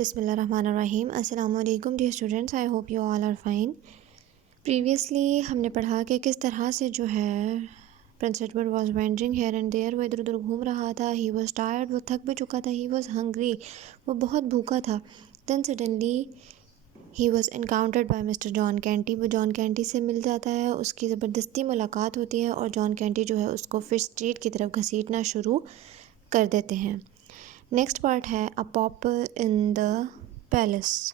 بسم اللہ الرحمن الرحیم. السلام علیکم dear students, I hope you all are fine. Previously ہم نے پڑھا کہ کس طرح سے جو ہے prince Edward was wandering here and there. وہ ادھر ادھر گھوم رہا تھا. ہی واز ٹائرڈ, وہ تھک بھی چکا تھا. ہی واز ہنگری, وہ بہت بھوکا تھا. Then suddenly he was encountered by Mr John Canty. وہ جان کینٹی سے مل جاتا ہے, اس کی زبردستی ملاقات ہوتی ہے اور جان کینٹی جو ہے اس کو فش اسٹریٹ کی طرف گھسیٹنا شروع کر دیتے ہیں. نیکسٹ پارٹ ہے اے پاپر ان دا پیلس.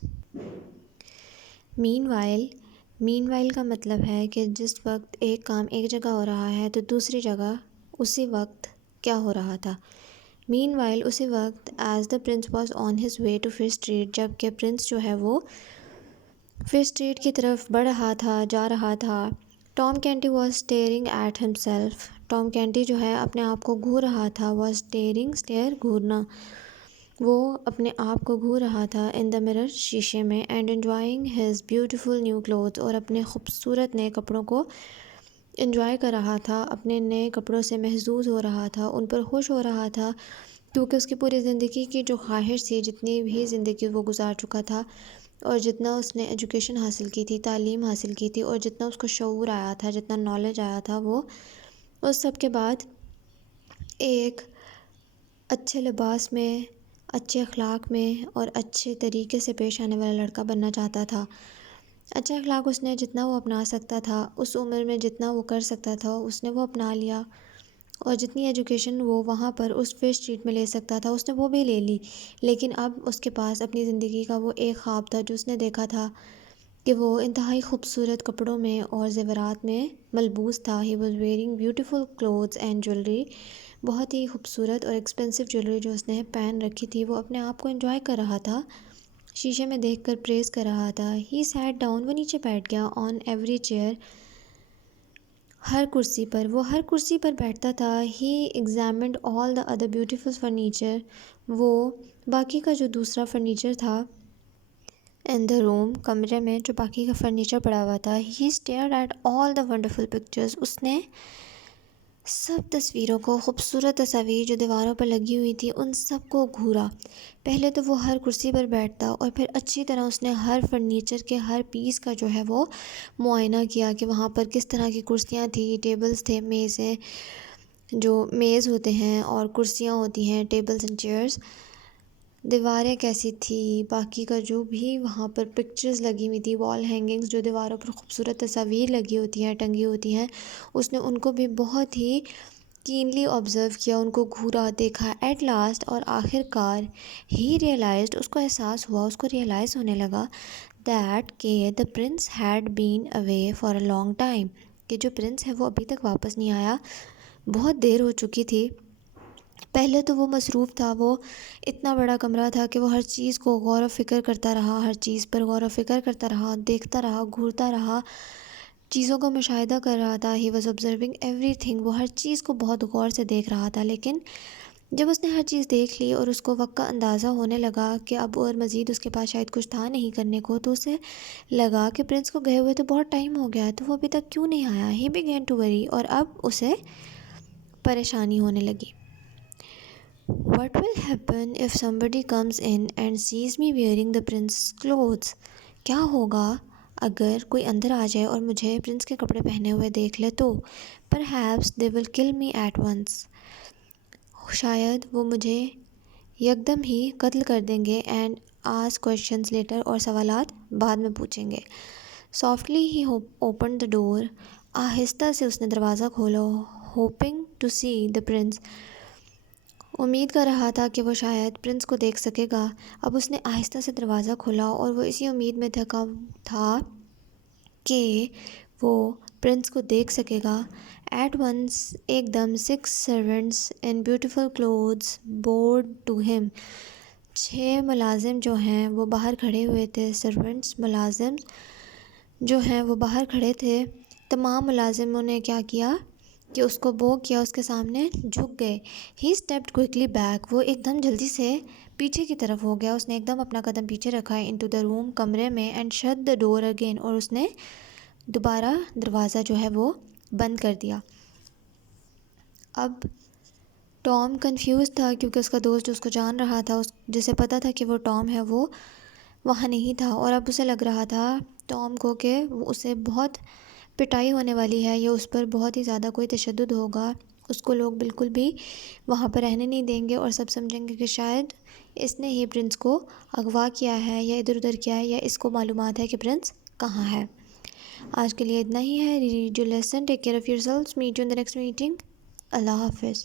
مین وائل کا مطلب ہے کہ جس وقت ایک کام ایک جگہ ہو رہا ہے تو دوسری جگہ اسی وقت کیا ہو رہا تھا. مین وائل اسی وقت as the prince was on his way to Fish Street, جب کہ پرنس جو ہے وہ فش اسٹریٹ کی طرف بڑھ رہا تھا, جا رہا تھا. Tom Canty was staring at himself. Tom Canty جو ہے اپنے آپ کو گھور رہا تھا. واز اسٹیئر گھورنا, وہ اپنے آپ کو گھور رہا تھا. ان دا مرر شیشے میں. And enjoying his beautiful new cloth, اور اپنے خوبصورت نئے کپڑوں کو انجوائے کر رہا تھا. اپنے نئے کپڑوں سے محظوظ ہو رہا تھا, ان پر خوش ہو رہا تھا, کیونکہ اس کی پوری زندگی کی جو خواہش تھی, جتنی بھی زندگی وہ گزار چکا تھا اور جتنا اس نے ایجوکیشن حاصل کی تھی, تعلیم حاصل کی تھی, اور جتنا اس کو شعور آیا تھا, جتنا نالج آیا تھا, وہ اس سب کے بعد ایک اچھے لباس میں, اچھے اخلاق میں اور اچھے طریقے سے پیش آنے والا لڑکا بننا چاہتا تھا. اچھا اخلاق اس نے جتنا وہ اپنا سکتا تھا, اس عمر میں جتنا وہ کر سکتا تھا, اس نے وہ اپنا لیا. اور جتنی ایجوکیشن وہ وہاں پر اس فش اسٹریٹ میں لے سکتا تھا, اس نے وہ بھی لے لی. لیکن اب اس کے پاس اپنی زندگی کا وہ ایک خواب تھا جو اس نے دیکھا تھا کہ وہ انتہائی خوبصورت کپڑوں میں اور زیورات میں ملبوس تھا. He was wearing beautiful clothes and jewellery. بہت ہی خوبصورت اور ایکسپینسو جیولری جو اس نے پہن رکھی تھی. وہ اپنے آپ کو انجوائے کر رہا تھا, شیشے میں دیکھ کر پریز کر رہا تھا. ہی سیٹ ڈاؤن, وہ نیچے بیٹھ گیا. آن ایوری چیئر, ہر کرسی پر, وہ ہر کرسی پر بیٹھتا تھا. He examined all the other beautiful furniture, وہ باقی کا جو دوسرا فرنیچر تھا ان دا روم, کمرے میں جو باقی کا فرنیچر پڑا ہوا تھا. He stared at all the wonderful pictures, اس نے سب تصویروں کو, خوبصورت تصاویر جو دیواروں پر لگی ہوئی تھی, ان سب کو گھورا. پہلے تو وہ ہر کرسی پر بیٹھتا اور پھر اچھی طرح اس نے ہر فرنیچر کے ہر پیس کا جو ہے وہ معائنہ کیا کہ وہاں پر کس طرح کی کرسیاں تھیں, ٹیبلز تھے, میزیں, جو میز ہوتے ہیں اور کرسیاں ہوتی ہیں, ٹیبلز اینڈ چیئرز, دیواریں کیسی تھی, باقی کا جو بھی وہاں پر پکچرز لگی ہوئی تھی, وال ہینگنگز جو دیواروں پر خوبصورت تصاویر لگی ہوتی ہیں, ٹنگی ہوتی ہیں, اس نے ان کو بھی بہت ہی کینلی آبزرو کیا, ان کو گھورا, دیکھا. ایٹ لاسٹ, اور آخر کار, ہی ریئلائزڈ, اس کو احساس ہوا, اس کو ریئلائز ہونے لگا دیٹ کہ the prince had been away for a long time, کہ جو پرنس ہے وہ ابھی تک واپس نہیں آیا, بہت دیر ہو چکی تھی. پہلے تو وہ مصروف تھا, وہ اتنا بڑا کمرہ تھا کہ وہ ہر چیز کو غور و فکر کرتا رہا, ہر چیز پر غور و فکر کرتا رہا, دیکھتا رہا, گھورتا رہا, چیزوں کا مشاہدہ کر رہا تھا. He was observing every thing, وہ ہر چیز کو بہت غور سے دیکھ رہا تھا. لیکن جب اس نے ہر چیز دیکھ لی اور اس کو وقت کا اندازہ ہونے لگا کہ اب اور مزید اس کے پاس شاید کچھ تھا نہیں کرنے کو, تو اسے لگا کہ پرنس کو گئے ہوئے تو بہت ٹائم ہو گیا ہے, تو وہ ابھی تک کیوں نہیں آیا. ہی بیگین ٹو وری, اور اب اسے پریشانی ہونے لگی. What will happen if somebody comes in and sees me wearing the prince's clothes? کیا ہوگا اگر کوئی اندر آ جائے اور مجھے پرنس کے کپڑے پہنے ہوئے دیکھ لے تو. Perhaps they will kill me at once. شاید وہ مجھے یکدم ہی قتل کر دیں گے. And ask questions later, اور سوالات بعد میں پوچھیں گے. Softly he opened the door. آہستہ سے اس نے دروازہ کھولا. Hoping to see the prince. امید کر رہا تھا کہ وہ شاید پرنس کو دیکھ سکے گا. اب اس نے آہستہ سے دروازہ کھولا اور وہ اسی امید میں تھا کہ وہ پرنس کو دیکھ سکے گا. ایٹ ونس, ایک دم, 6 servants in beautiful clothes bowed to him. 6 ملازم جو ہیں وہ باہر کھڑے ہوئے تھے. servants, ملازم جو ہیں وہ باہر کھڑے تھے. تمام ملازموں نے کیا کیا کہ اس کو بو کیا, اس کے سامنے جھک گئے. ہی اسٹیپڈ کوئکلی بیک, وہ ایک دم جلدی سے پیچھے کی طرف ہو گیا. اس نے ایک دم اپنا قدم پیچھے رکھا. انٹو دا روم, کمرے میں. And shut the door again, اور اس نے دوبارہ دروازہ جو ہے وہ بند کر دیا. اب ٹام کنفیوز تھا کیونکہ اس کا دوست اس کو جان رہا تھا، جسے پتہ تھا کہ وہ ٹام ہے، وہ وہاں نہیں تھا، اور اب اسے لگ رہا تھا ٹام کو کہ اسے بہت پٹائی ہونے والی ہے، یا اس پر بہت ہی زیادہ کوئی تشدد ہوگا، اس کو لوگ بالکل بھی وہاں پر رہنے نہیں دیں گے، اور سب سمجھیں گے کہ شاید اس نے ہی پرنس کو اغوا کیا ہے یا ادھر ادھر کیا ہے، یا اس کو معلومات ہے کہ پرنس کہاں ہے۔ آج کے لیے اتنا ہی ہے۔ Read your lesson, take care of yourselves, meet you in the next meeting. اللہ حافظ۔